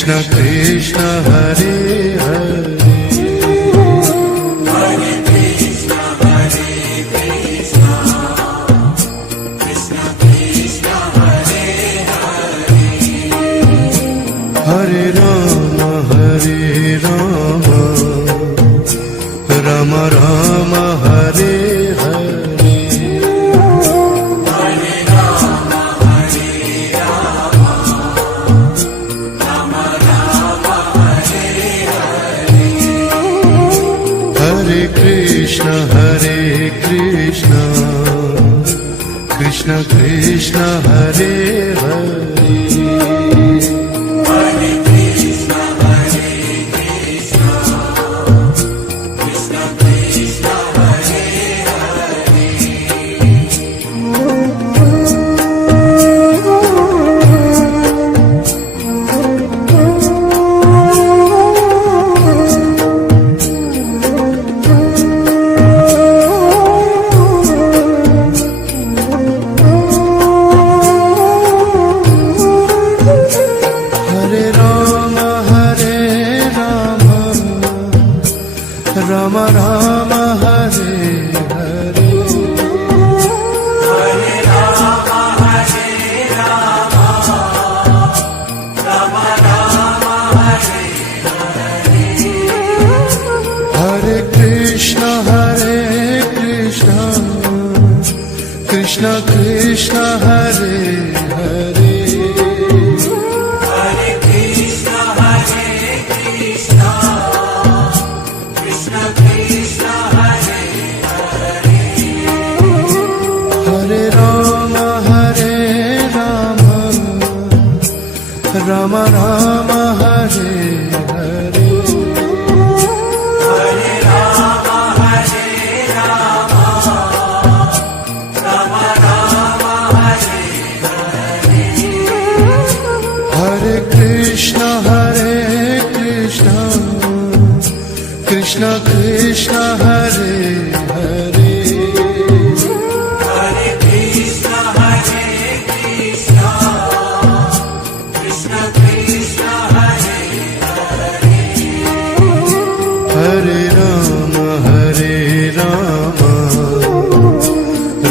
Krishna Krishna Hare Hare Hare Krishna Krishna Krishna Krishna Hare Hare Hare Rama Rama Rama Hare Hare Krishna Krishna Hare Hare Hare Krishna Krishna Krishna Krishna Hare Rama Rama Hare Hare Hare Rama Hare Rama Rama Rama Hare Hare Hare Krishna Krishna Krishna Hare Hare Rama Rama Hare Hare Hare Rama Hare Rama Rama Rama Hare Hare Hare Krishna Krishna Krishna Hare Hare Hare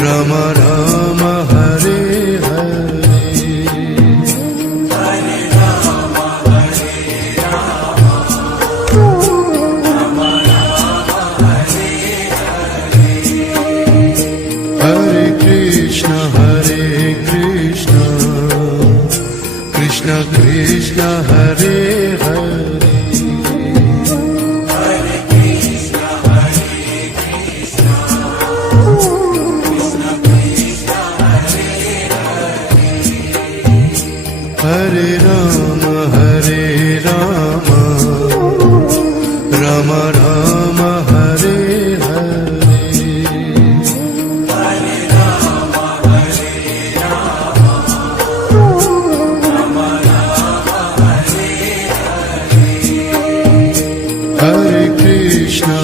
Rama Rama Rama Hare Hare Hare Rama Rama Rama Hare Hare Hare Krishna Krishna Krishna Hare Hare Hare Rama Rama Rama Hare Hare Hare Rama Rama Rama Hare Hare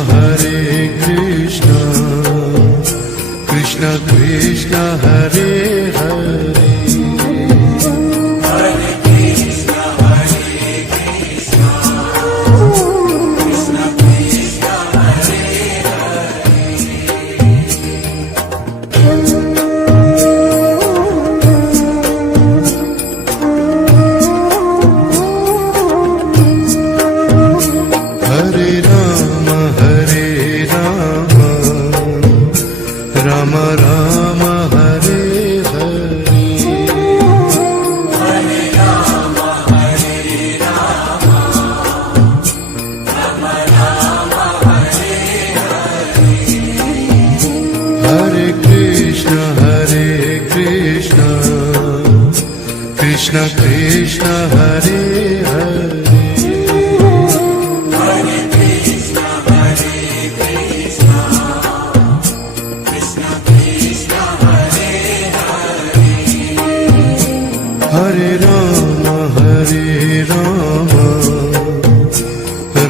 Hare Krishna Krishna Krishna Hare Hare Hare Krishna Krishna Hare Hare Hare Rama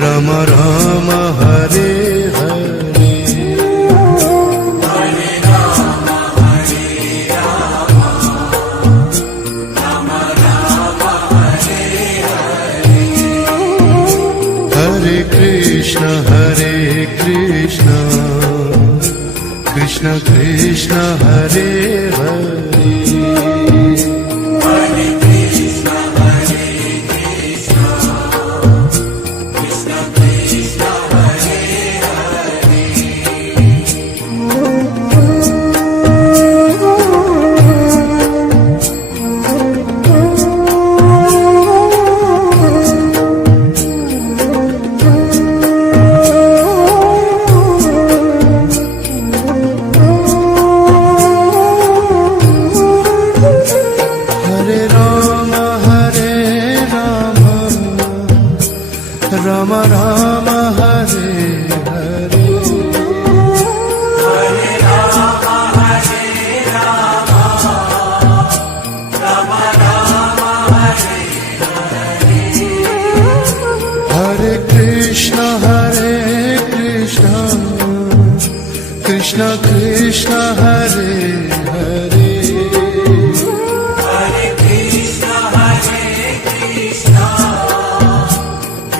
Rama Rama Hare Hare Hare Krishna Krishna Krishna Hare Hare Rama Rama Hare Hare Hare Rama Hare Rama Rama Rama Hare Hare Hare Krishna Krishna Krishna Hare Hare Hare Krishna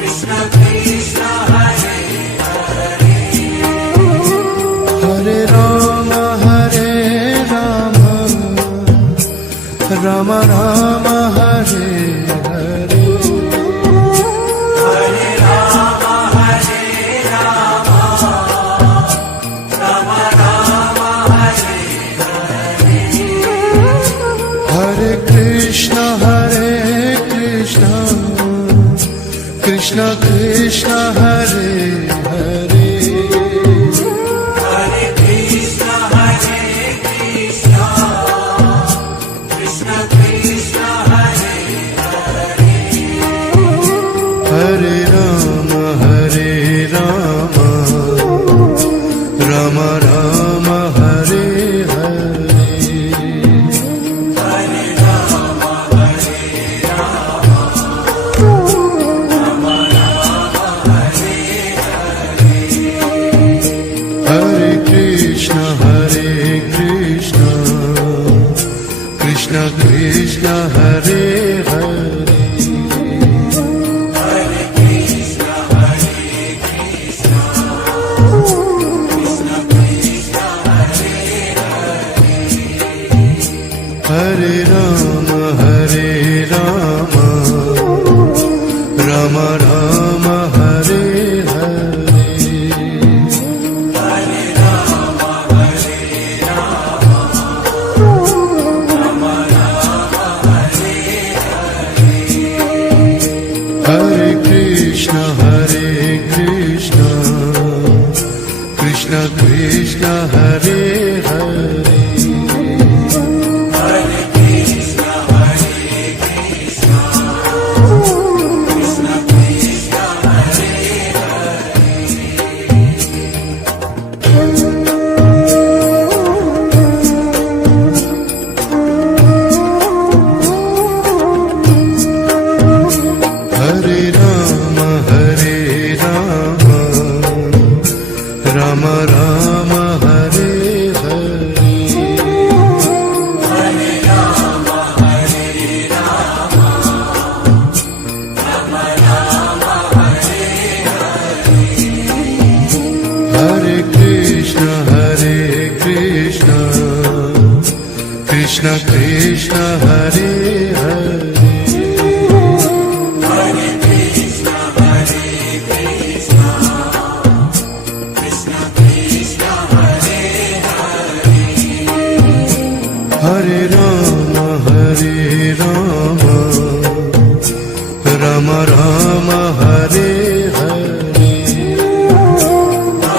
Krishna Krishna Hare Hare Hare Rama Rama Rama Hare Hare Hare Rama Hare Rama Rama Rama Hare Hare Hare Krishna Krishna Krishna Hare Hare Hare Krishna Krishna Krishna Krishna Hare Hare Hare Rama Rama Rama Hare Hare Hare Rama Hare Rama Rama Rama Hare Hare Hare Krishna Krishna Krishna Hare Hare Hare Krishna Krishna Krishna Krishna Hare Hare Hare Rama Rama Rama Hare Hare Hare Rama Hare Rama Rama Rama Hare Hare Krishna Krishna Krishna Hare Hare Hare Krishna Krishna Krishna Krishna Hare Hare Rama Rama Rama Hare Hare Hare Rama Hare Rama Rama Rama Hare Hare Krishna Krishna Krishna Hare Hare Hare Krishna Krishna Krishna Krishna Hare Hare Rama Rama Rama Hare Hare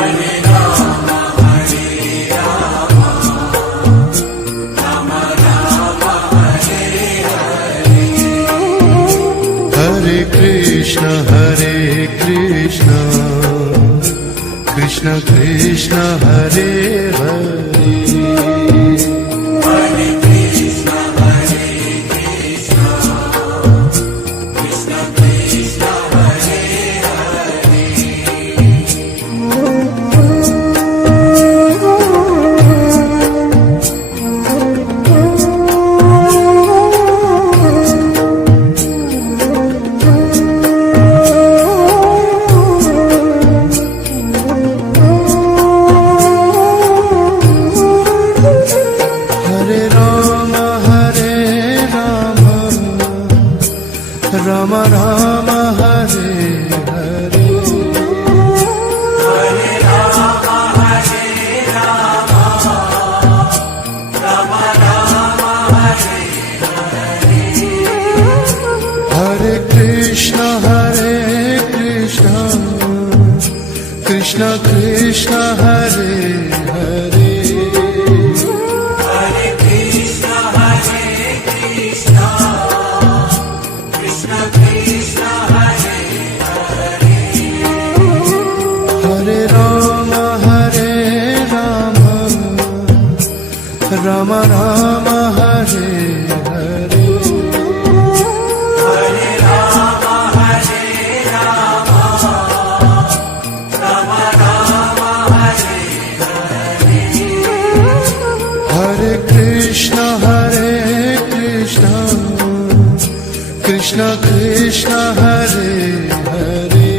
Hare Rama Hare Rama Rama Rama Hare Krishna Hare Krishna Krishna Krishna Hare Hare Hare Krishna, Hare Krishna, Krishna Krishna, Hare Hare. Hare Rama Hare Rama Rama Rama Hare Hare Hare Rama, Hare Rama, Rama Rama, Hare Hare Krishna Krishna Krishna Hare Hare Hare Krishna, Hare Krishna, Krishna Krishna, Hare Hare Rama Hare Rama Rama Rama Hare Hare Hare Rama, Hare Rama, Rama Rama, Hare Hare Krishna Krishna Krishna Hare Hare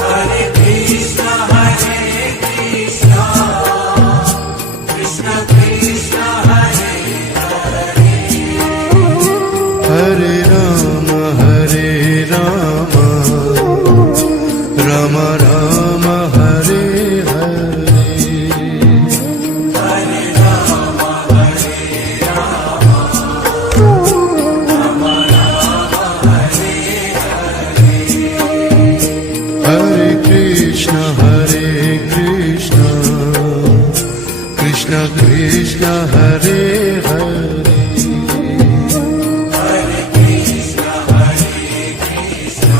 Hare Krishna, Hare Krishna, Krishna Krishna, Hare Hare Rama Hare Rama Rama Rama Hare Hare Hare Rama, Hare Rama, Rama Rama, Hare Hare Krishna Krishna Krishna Hare Hare Hare Krishna, Hare Krishna,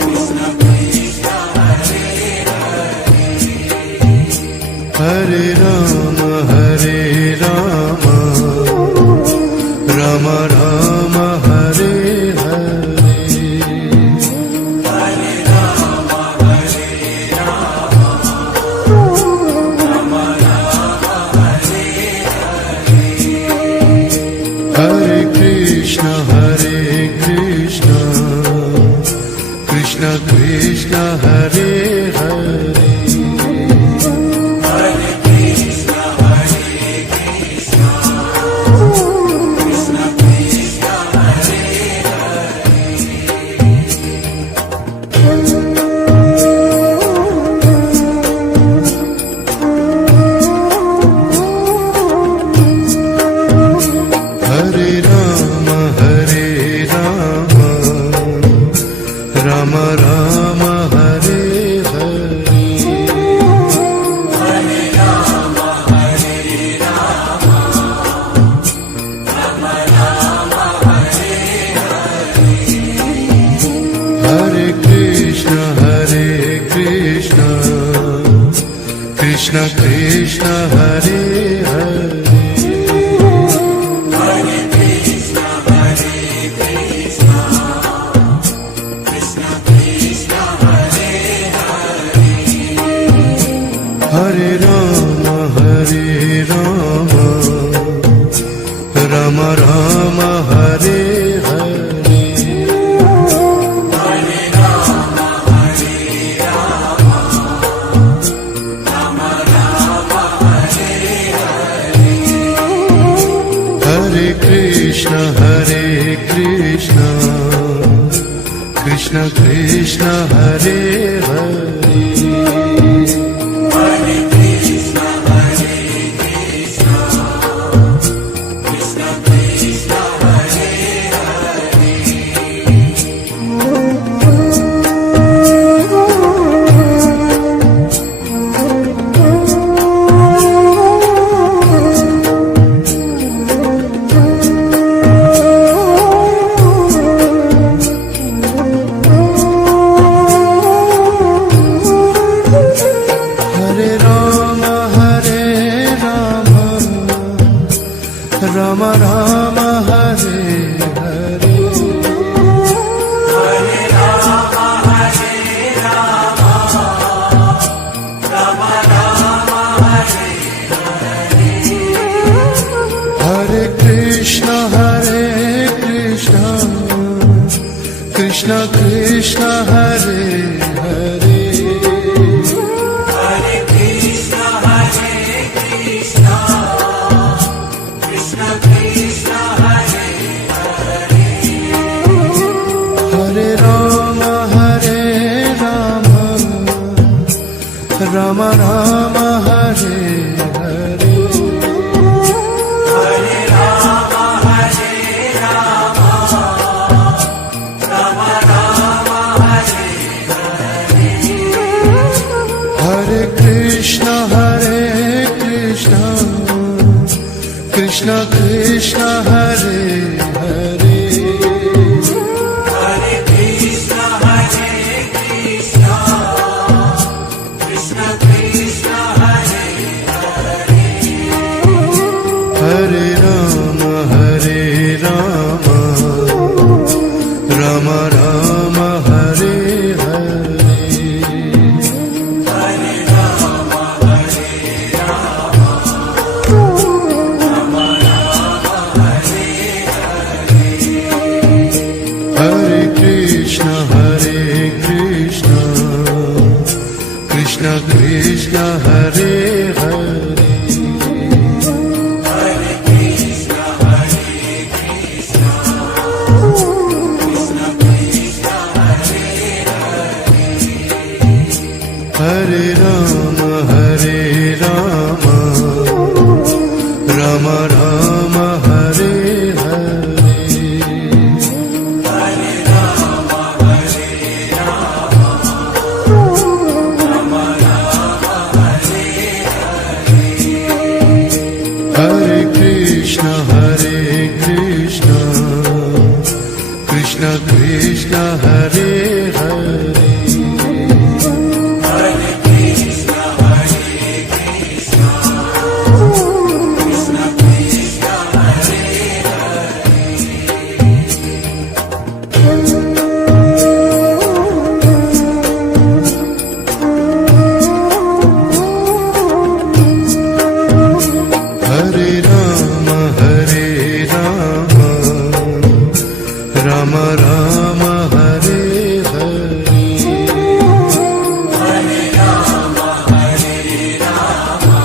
Krishna Krishna, Hare Hare Rama Hare Rama Rama Rama Hare Hare Hare Rama, Hare Rama, Rama Rama, Hare Hare Krishna Krishna Krishna Hare Hare Hare Krishna, Hare Krishna, Krishna Krishna, Hare Hare Rama Hare Rama Rama Rama Hare Hare Hare Rama, Hare Rama, Rama Rama, Hare Hare Krishna Krishna Krishna Hare Hare Hare Krishna, Hare Krishna, Krishna Krishna, Hare Hare Rama Hare Rama Rama Rama Hare Hare Hare Rama, Hare Rama, Rama Rama, Hare Hare Krishna Krishna Krishna Hare Hare Hare Krishna, Hare Krishna, Krishna Krishna, Hare Rama Rama Hare Hare Hare Rama Hare Rama Rama Rama Hare Hare Krishna Krishna Krishna Hare Hare Hare Krishna Hare Krishna Krishna Krishna Hare Hare Rama Rama Rama Hare Hare Hare Rama Hare Rama Rama Rama Hare Hare Krishna Krishna Krishna Hare Hare Hare Krishna Hare Krishna Krishna Krishna Hare Hare Rama Rama Rama Hare Hare Hare Rama Hare Rama Rama Rama Hare Hare Krishna Krishna Krishna Hare Hare Hare Krishna Hare Krishna Krishna Krishna Hare Hare Rama Rama Rama Hare Hare Hare Rama Hare Rama Rama Rama Hare Hare Krishna Krishna Krishna Hare Hare Hare Krishna Hare Krishna Krishna Krishna Hare Hare Rama Rama Rama Hare Hare Hare Rama Hare Rama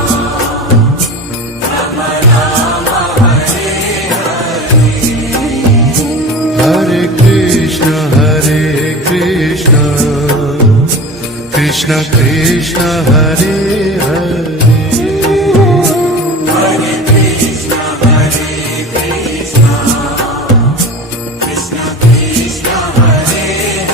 Rama Rama Hare Hare Krishna Krishna Krishna Hare Hare Hare Krishna Hare Krishna Krishna Krishna Hare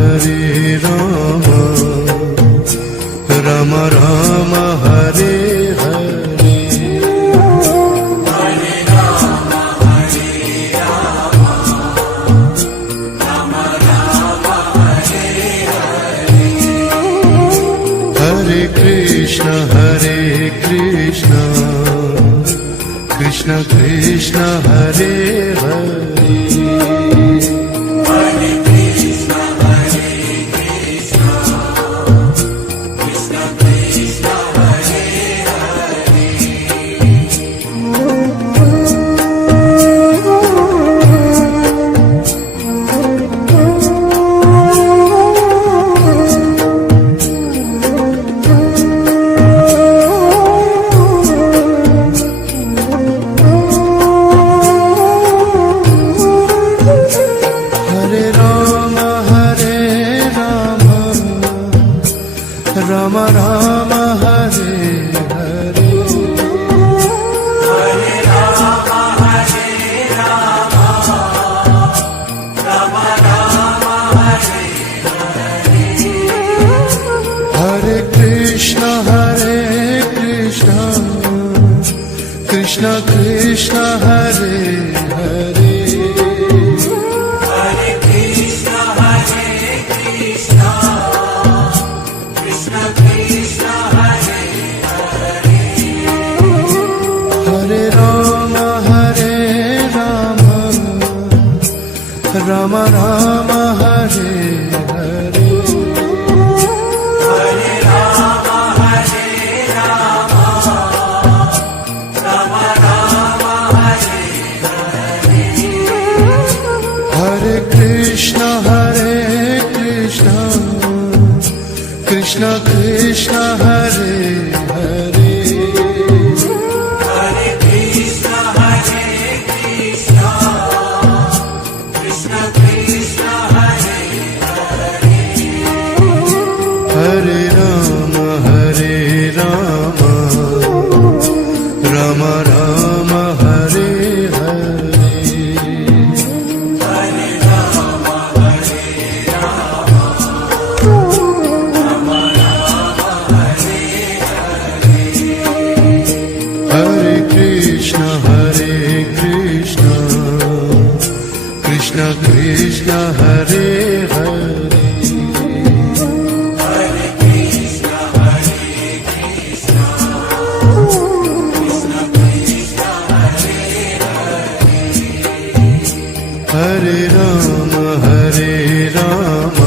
Hare Rama Rama Rama Hare Hare Hare Rama Hare Rama Rama Rama Hare Hare Krishna Krishna Krishna Hare Hare Hare Krishna Hare Krishna Krishna Krishna Hare Hare Rama Rama Rama Hare Hare Hare Rama Hare Rama Rama Rama Hare Hare Krishna Krishna Krishna Hare Hare Hare Krishna Hare Krishna Krishna Krishna Hare Ram Ram Hare Hare Hare Ram Hare Ram Ram Ram Hare Hare Krishna Krishna Krishna Hare Hare Hare Krishna Krishna Krishna Hare Hare Ram Ram Ram Hare Hare Hare Ram Hare Ram Ram Ram Hare Hare Krishna Krishna Krishna Hare Hare Hare Krishna Krishna Krishna Hare Hare Ram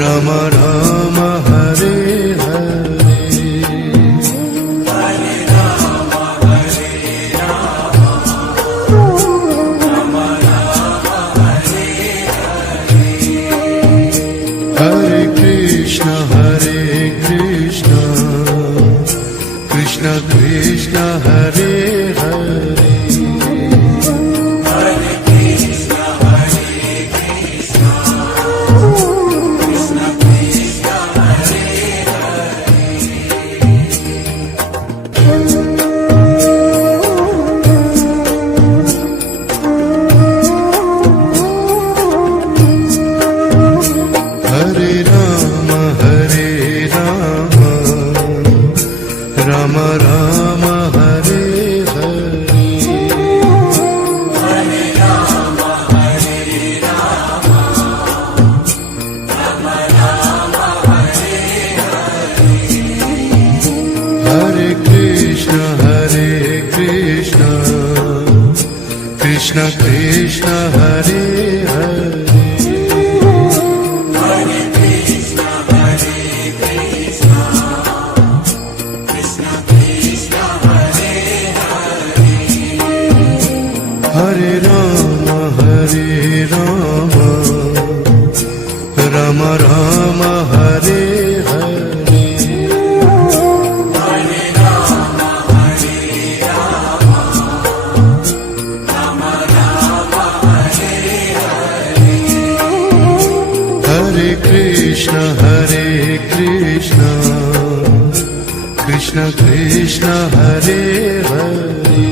Ram Ram Hare Hare Hare Ram Hare Ram Ram Ram Hare Hare Krishna Krishna Krishna Hare Hare Hare Krishna Krishna Krishna Krishna Hare Hare Ram Ram Ram Hare Hare Hare Ram Hare Ram Ram Ram Hare Hare Krishna Krishna Krishna Hare Hare Hare Krishna Krishna Krishna Krishna Hare Hare Ram Ram Ram Hare Hare Hare Ram Hare Ram Ram Ram Hare Hare Krishna Krishna Krishna Hare Hare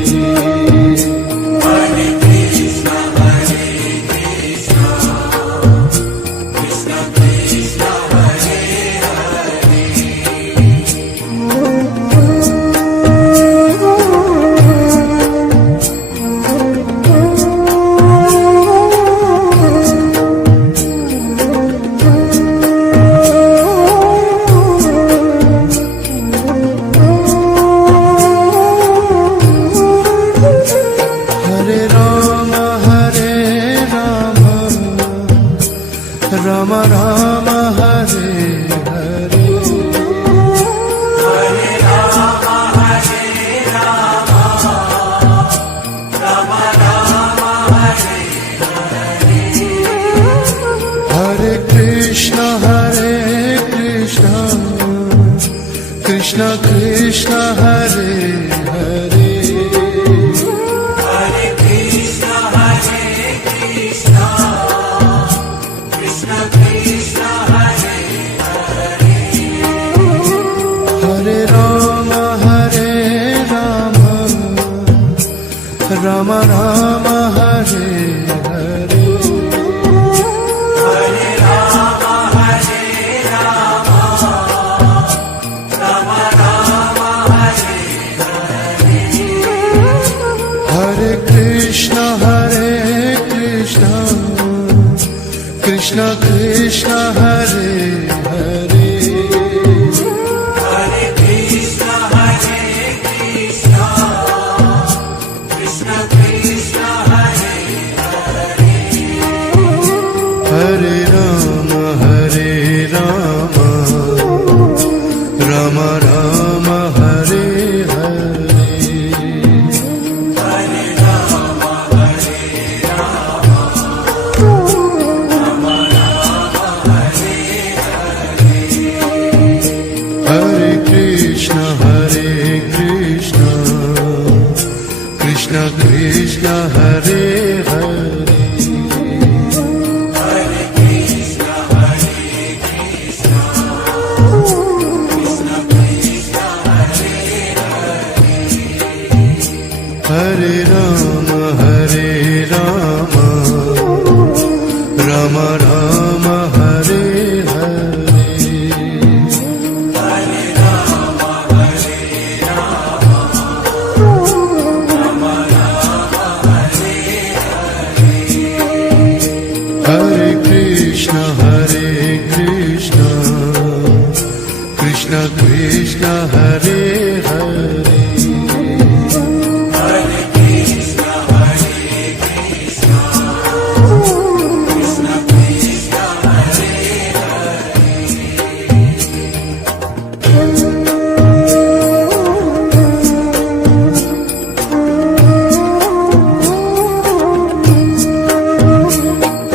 Hare Krishna Krishna Krishna Krishna Hare Hare Ram Ram Ram Hare Hare Hare Ram Hare Ram Ram Ram Hare Hare Krishna Krishna Krishna Hare Hare Hare Krishna Krishna Krishna Krishna Hare Hare Ram Ram Ram Hare Hare Hare Ram Hare Ram Ram Ram Hare Hare Ram Ram Ram Hare Hare. Hare Krishna Krishna Krishna Hare Hare.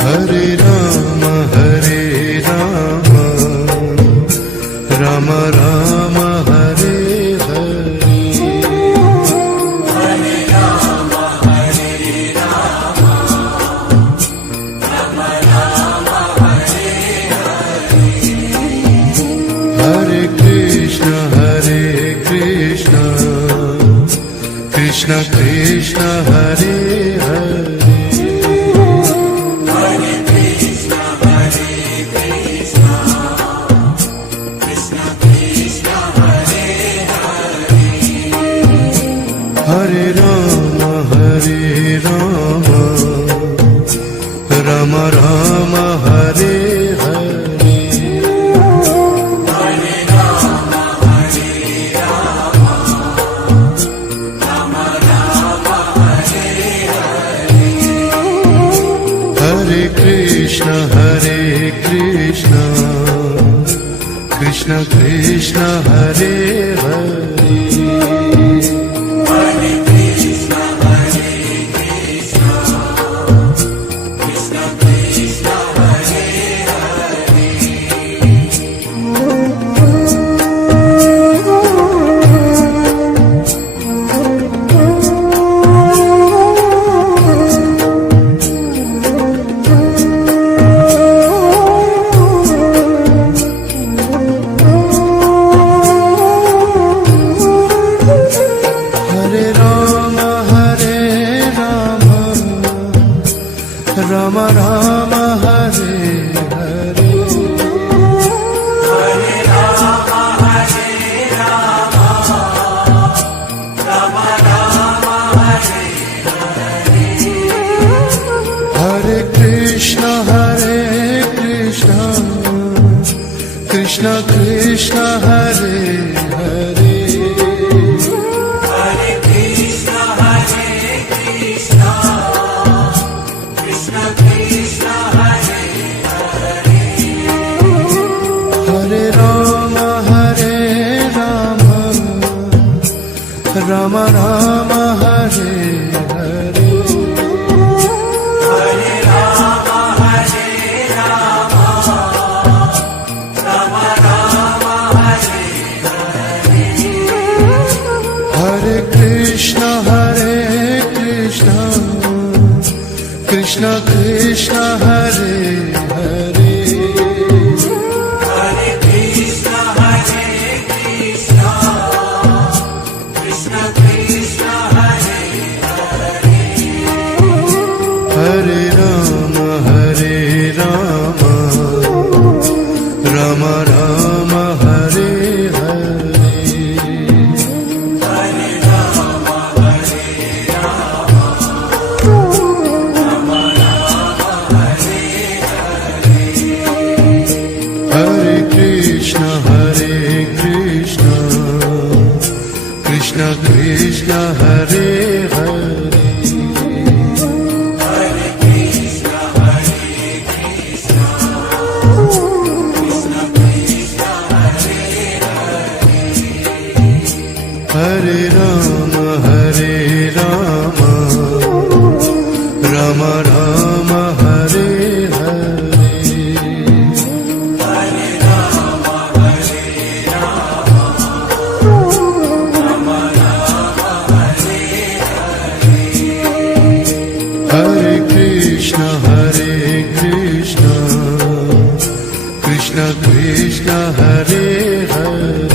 Hare Ram Ram Ram Hare Hare. Hare Krishna Krishna Krishna Hare Hare. Hare Ram Ram Ram Hare Hare. Hare Krishna Krishna Krishna Hare Hare. Ram Ram Hare Hare. Hare Krishna Krishna Krishna Hare Hare. Hare Ram Ram Ram Hare Hare. Hare Krishna Krishna Krishna Hare Hare. Hare Ram Ram Ram Hare Hare. Hare Krishna Krishna Krishna Hare Hare. Hare Ram Ram Ram Hare Hare. Hare Krishna Krishna Krishna Hare Hare.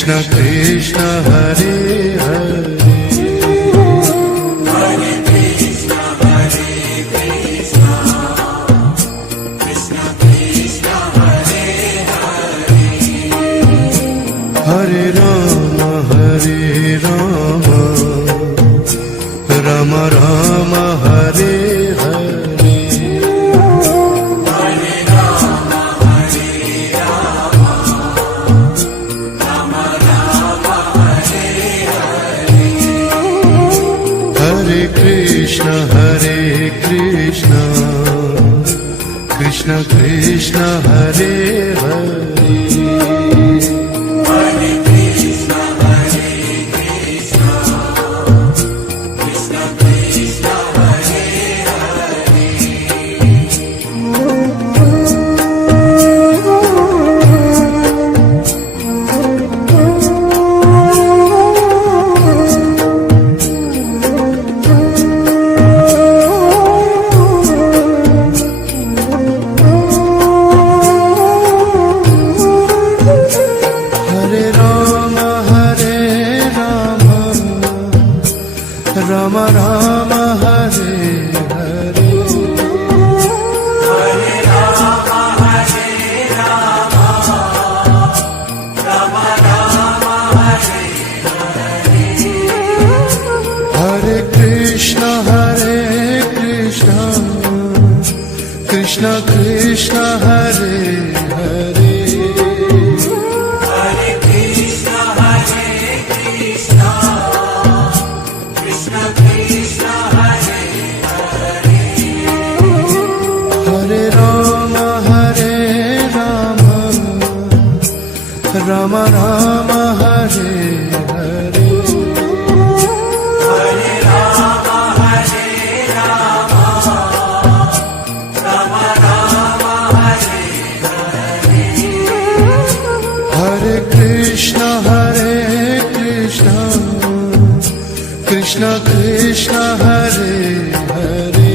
Krishna Krishna Hare Hare Hare Krishna, Hare Krishna, Krishna Krishna, Hare Hare. Hare Rama Hare Rama Rama Rama Hare Hare Hare Rama, Hare Rama, Rama Rama, Hare Hare. Hare Krishna Krishna Krishna Hare Hare Hare Krishna, Hare Krishna, Krishna Krishna, Hare Hare Rama Hare Rama Rama Rama Hare Hare Hare Rama, Hare Rama, Rama Rama, Hare Hare Krishna Krishna Krishna Hare Hare Hare Krishna, Hare Krishna, Krishna Krishna, Hare Hare Rama Hare Rama Rama Rama Hare Hare Hare Rama, Hare Rama, Rama Rama, Hare Hare Krishna Krishna Krishna Hare Hare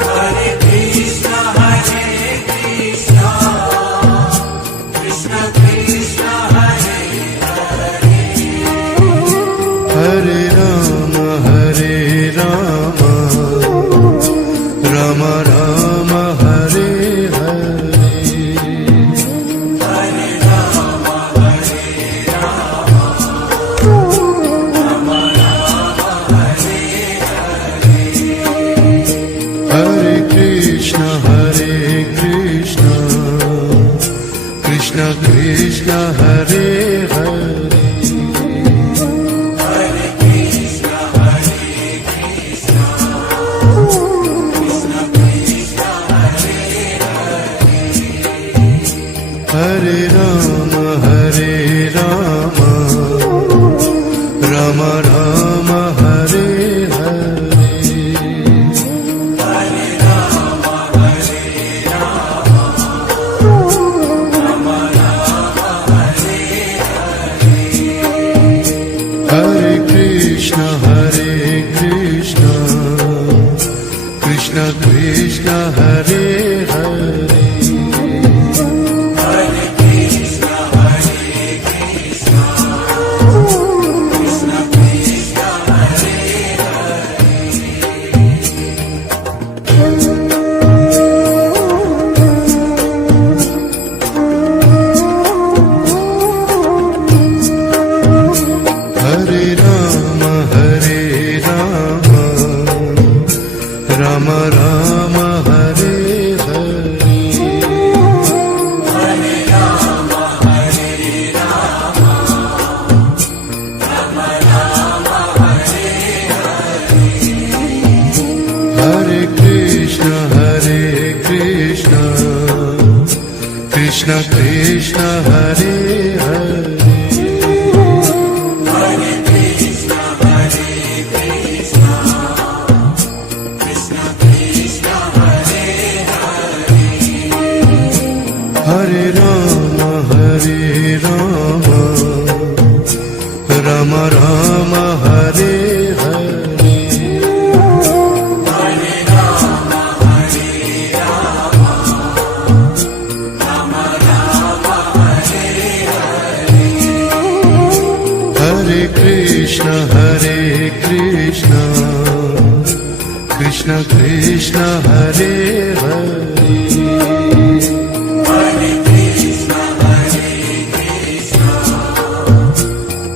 Hare Krishna, Hare Krishna, Krishna Krishna, Hare Hare Rama Hare Rama Rama Rama Hare Hare Hare Rama, Hare Rama, Rama Rama, Hare Hare Krishna Krishna Krishna Hare Hare Hare Krishna, Hare Krishna, Krishna Krishna, Hare Hare Rama Hare Rama Rama Rama Hare Hare Hare Rama, Hare Rama, Rama Rama, Hare Hare Krishna Krishna Krishna Hare Hare Hare Krishna, Hare Krishna, Krishna Krishna, Hare Hare Rama Hare Rama Rama Rama Hare Hare Hare Rama, Hare Rama, Rama Rama, Hare Hare Krishna Krishna Krishna Hare Hare Hare Krishna, Hare Krishna, Krishna Krishna, Hare Hare Rama Hare Rama Rama Rama Hare Hare Hare Rama, Hare Rama, Rama Rama, Hare Krishna Krishna Krishna Hare Hare Hare Krishna, Hare Krishna,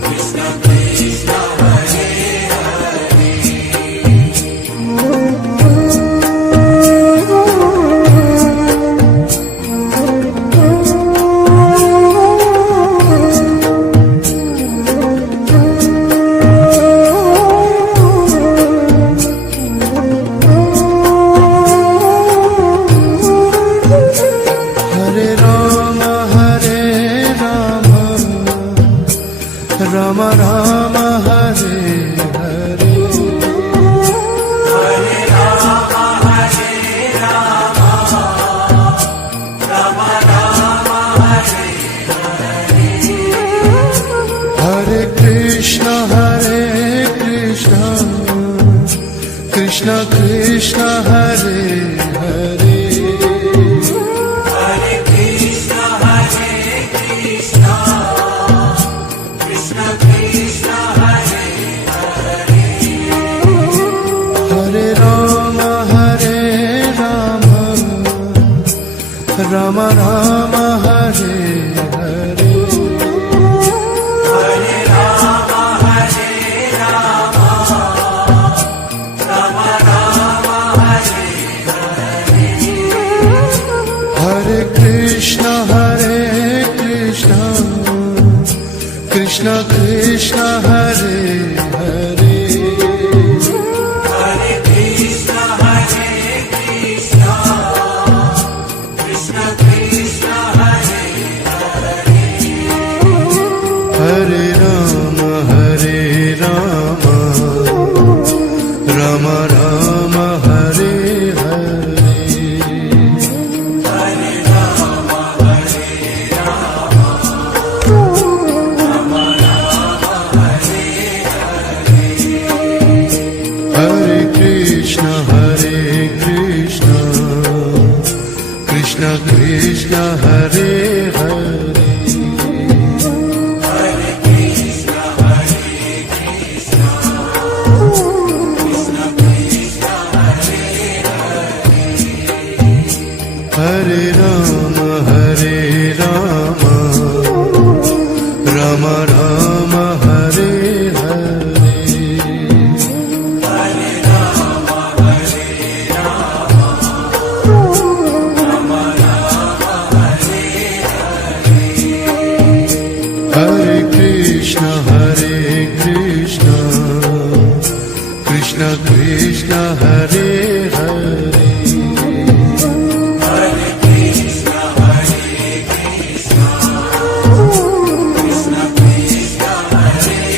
Krishna Krishna, Hare Hare Rama Hare Rama Rama Rama Hare Hare Hare Rama, Hare Rama, Rama Rama, Hare Hare Krishna Krishna Krishna Hare Hare Hare Krishna, Hare Krishna, Krishna Krishna, Hare Hare Rama Hare Rama Rama Rama Hare Hare Hare Rama, Hare Rama, Rama Rama, Hare Hare Krishna Krishna Krishna Hare Hare Hare Krishna, Hare Krishna, Krishna Krishna, Hare Hare Rama Hare Rama Rama Rama Hare Hare Hare Rama, Hare Rama, Rama Rama, Hare Hare Krishna Krishna Krishna Hare Hare Hare Krishna, Hare Krishna, Krishna Krishna, Hare Hare Rama Hare Rama Rama Rama Hare Hare Hare Rama, Hare Rama, Rama Rama, Hare Hare Krishna Krishna Krishna Hare Hare Hare Krishna, Hare Krishna, Krishna Krishna, Hare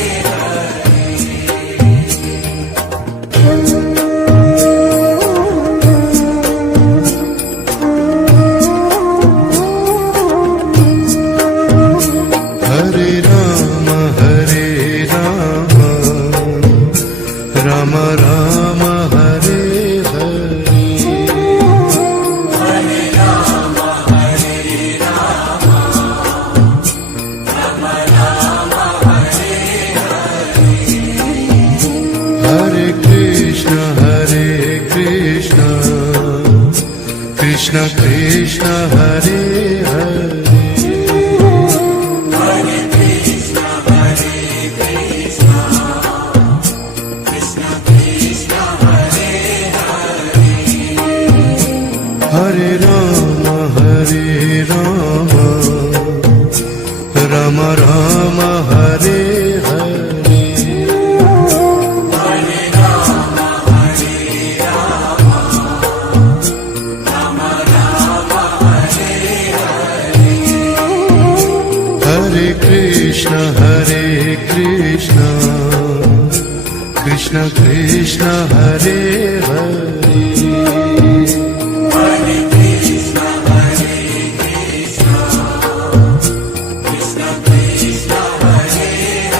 Hare Rama Hare Rama Rama Rama Hare Hare Hare Rama, Hare Rama, Rama Rama, Hare Hare Krishna Krishna Krishna Hare Hare Hare Krishna, Hare Krishna, Krishna Krishna, Hare Hare Rama Hare Rama Rama Rama Hare Hare Hare Rama, Hare Rama, Rama Rama, Hare Hare Krishna Krishna Krishna Hare Hare Hare Krishna, Hare Krishna, Krishna Krishna, Hare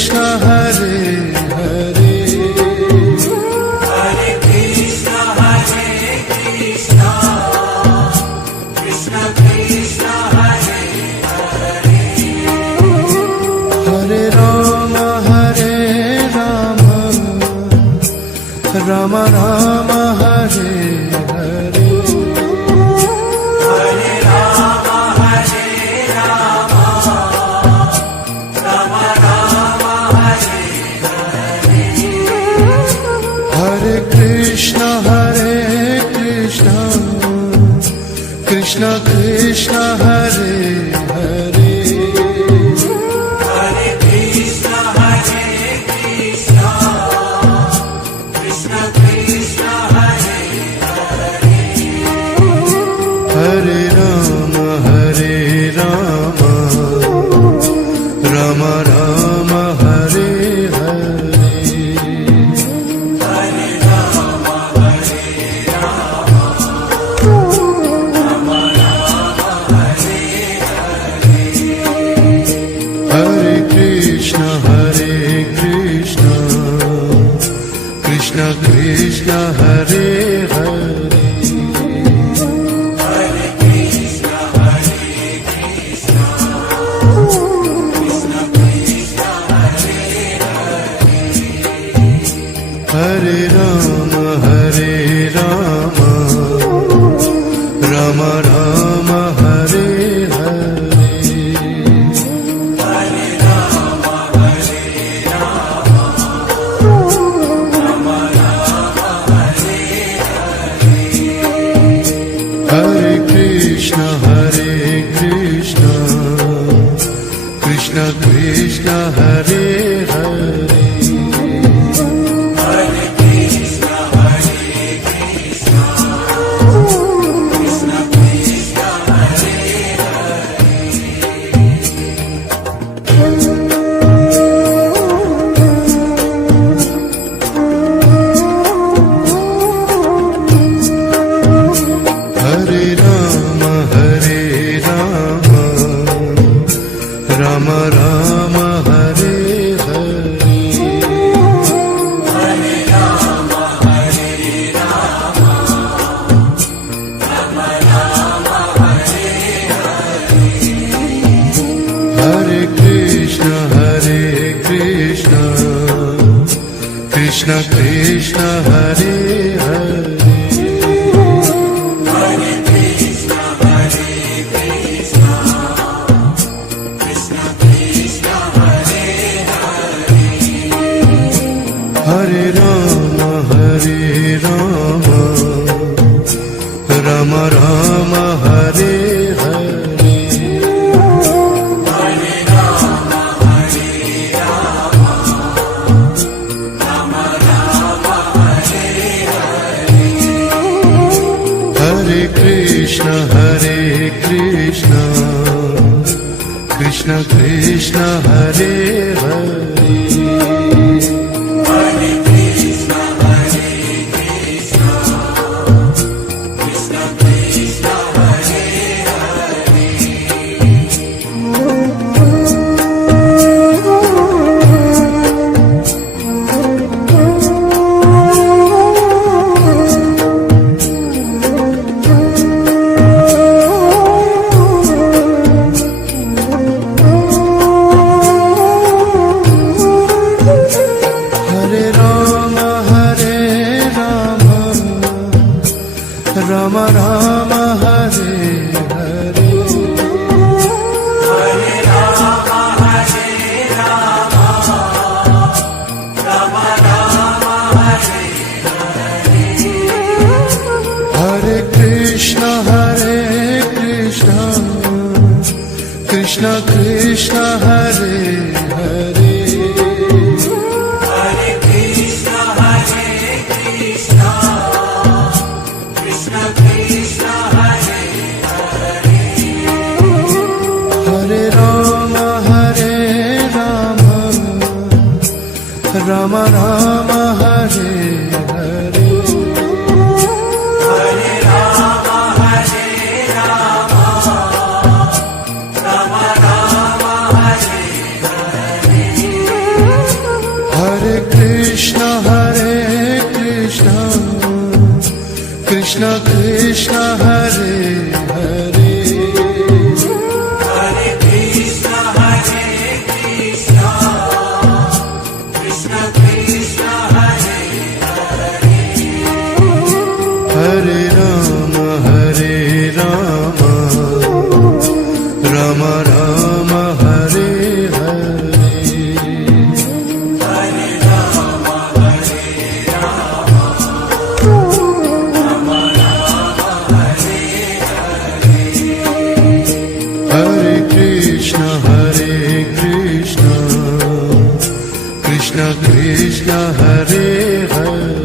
Krishna Hare Hare Hare Krishna, Krishna Krishna, Hare Hare. Hare Ram Ram Ram Hare Hare Hare Rama, Hare Rama, Rama Rama, Hare Hare. Hare Krishna Krishna Krishna Hare Hare Hare Krishna, Krishna Krishna, Hare Hare. Hare Ram Ram Ram Hare Hare Hare Rama, Hare Rama, Rama Rama, Hare Hare. Hare Krishna Krishna Krishna Hare Hare Hare Krishna, Krishna Krishna, Hare Hare. Hare Ram Ram Ram Hare Hare Hare Rama, Hare Rama, Rama Rama, Hare Hare. Hare Krishna Krishna Krishna Hare Hare Hare Krishna, Krishna Krishna, Hare Hare. Hare Ram Ram Ram Hare Hare Hare Rama, Hare Rama, Rama Rama, Hare Hare. Hare Krishna Krishna Krishna Hare Hare Hare Krishna, Krishna Krishna, Hare Hare. Hare Ram Ram Ram Hare Hare Hare Rama, Hare Rama, Rama Rama, Hare Hare. Hare Krishna Krishna Krishna Hare Hare Hare Krishna, Krishna Krishna, Hare Hare. Hare Ram Ram Ram Hare Hare Hare Rama, Hare Rama, Rama Rama, Hare Hare. Hare Krishna Krishna Krishna Hare Hare Hare Krishna, Krishna Krishna Krishna, Hare Hare. Hare Ram Ram Ram Hare Hare Hare Rama, Hare Rama, Rama Rama, Hare Hare. Ram Ram Hare Hare Hare Krishna Krishna Krishna Hare Hare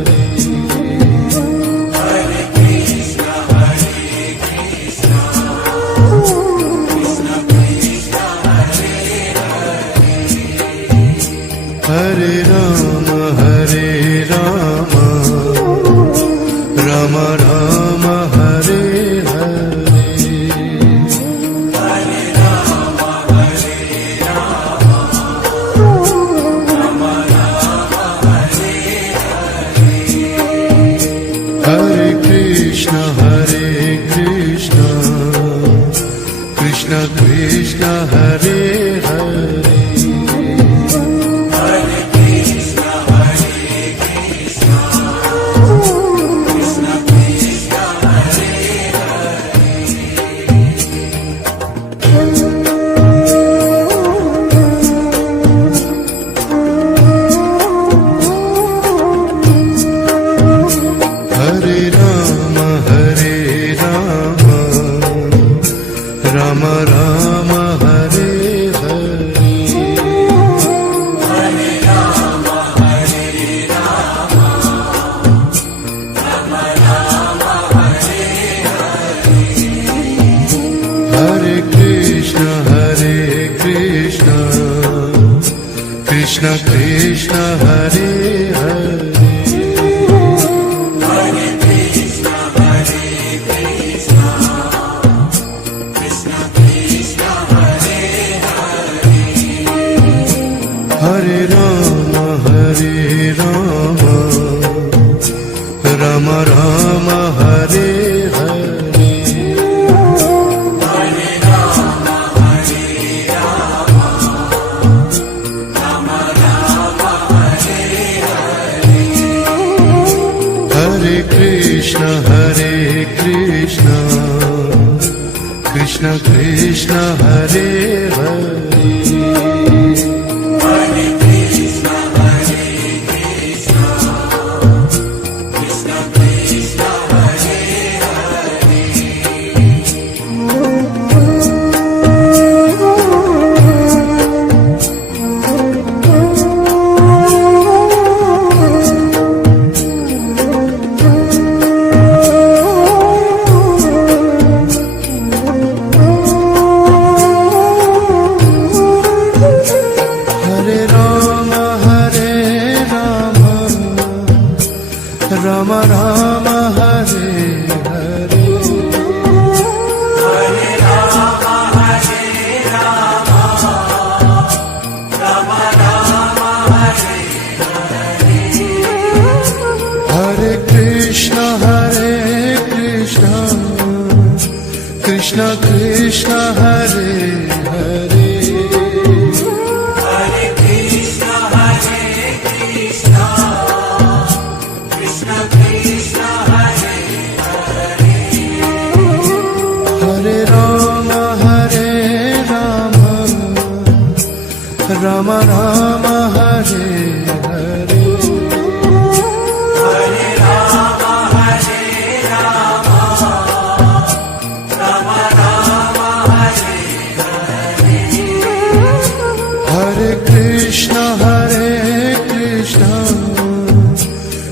Hare Ram Ram Ram Hare Hare Hare Krishna Krishna Krishna Hare Hare Hare Ram Ram Ram Hare Hare Hare Krishna Krishna Krishna Hare Hare Hare Ram Ram Ram Hare Hare Hare Krishna Krishna Krishna Hare Hare Ram Ram Hare Hare Hare Krishna Krishna Krishna Hare Hare Hare Ram Ram Ram Hare Hare Hare Krishna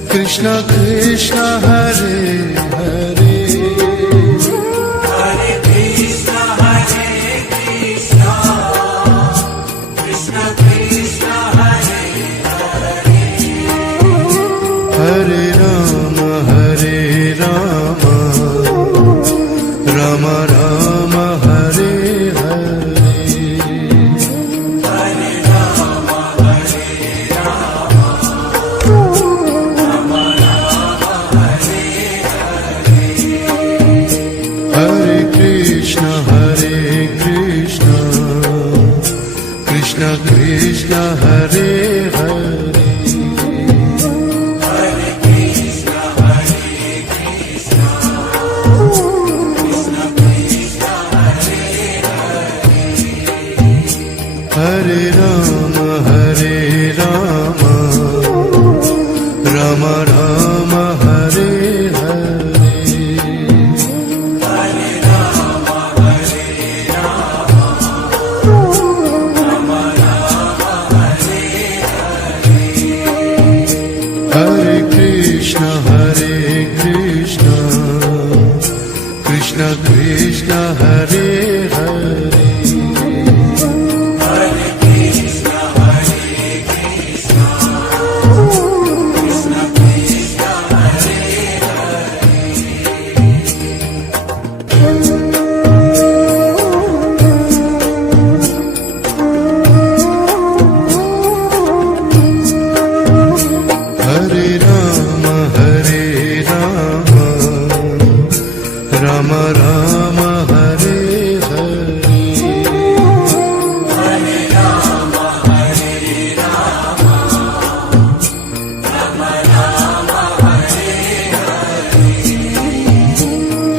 Krishna Krishna Hare Hare Hare Ram Ram Ram Hare Hare Hare Krishna Krishna Krishna Hare Hare Hare Rama, Hare Rama, Rama Rama, Hare Hare. Hare Krishna, Krishna Krishna, Hare Hare. Hare Rama, Hare Rama, Rama Rama, Hare Hare.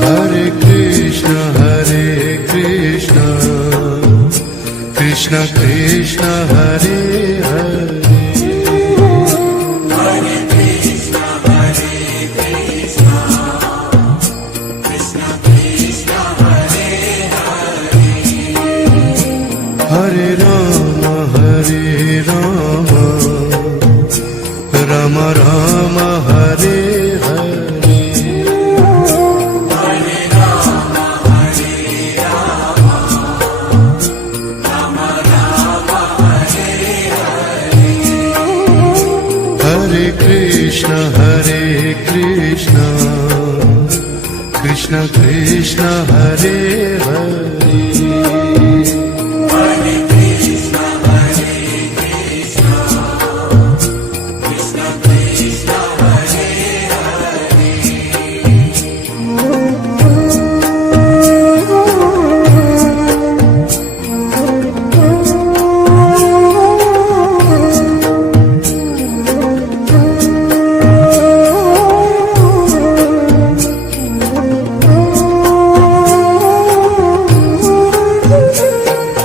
Hare Krishna, Krishna Krishna, Hare Hare. Hare Rama, Hare Rama, Rama Rama, Hare Hare. Hare Krishna, Krishna Krishna, Hare Hare.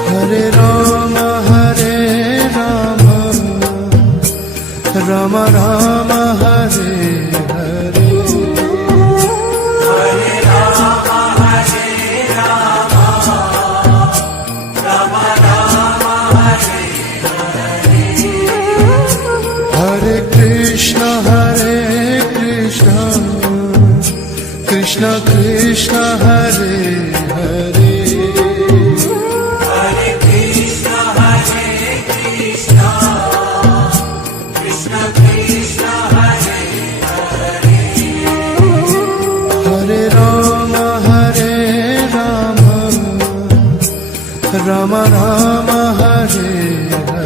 Hare Rama, Hare Rama, Rama Rama, Hare Hare. Hare Krishna, Krishna Krishna, Hare Hare. Hare Rama, Hare Rama, Rama Rama, Hare Hare.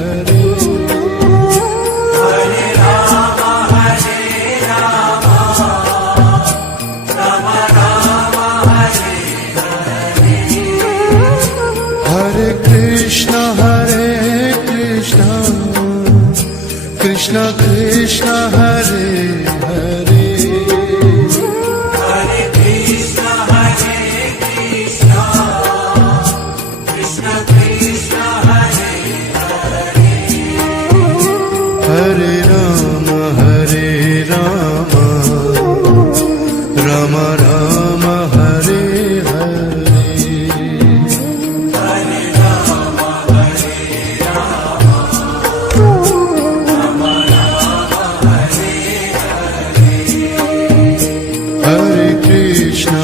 Hare Krishna, Krishna Krishna, Hare Hare. Hare Rama, Hare Rama, Rama Rama, Hare Hare. Hare Krishna,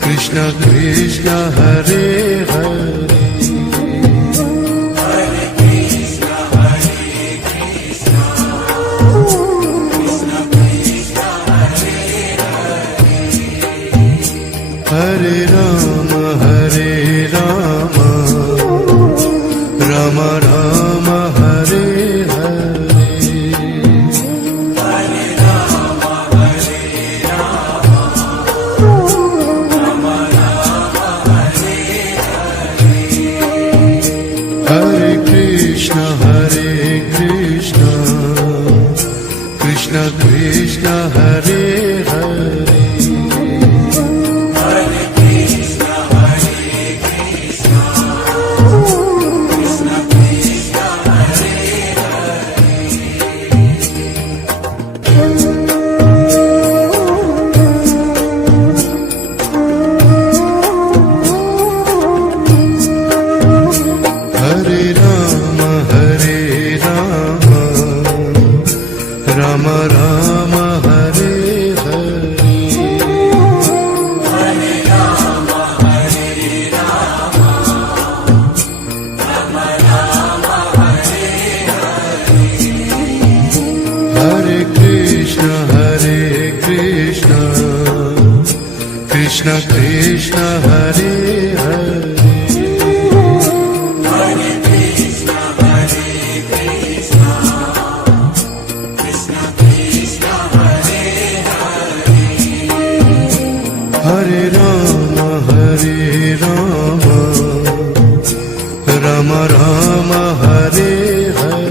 Krishna Krishna, Hare Hare. Hare Rama, Hare Rama, Rama Rama, Hare Hare. Hare Krishna, Krishna Krishna, Hare Hare. Ram Ram Ram Hare Hare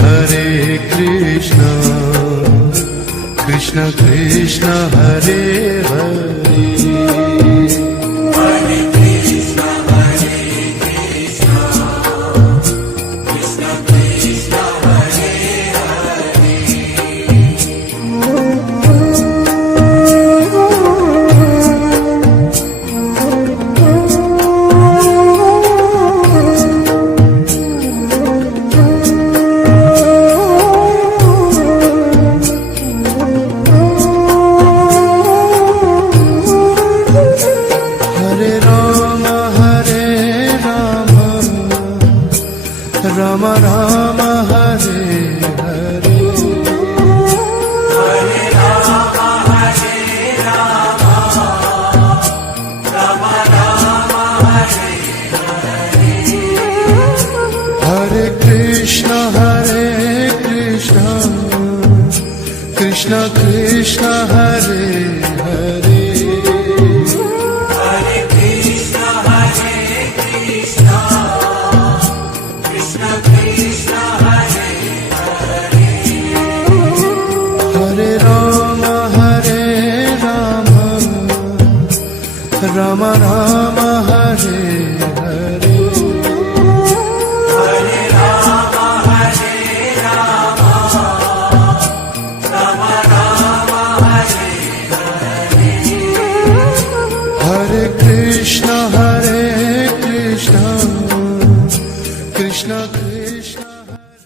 Hare Krishna Krishna Krishna Hare Hare Ram Ram Hare Hare Hare Krishna Krishna Krishna Hare Hare Hare Ram Ram Ram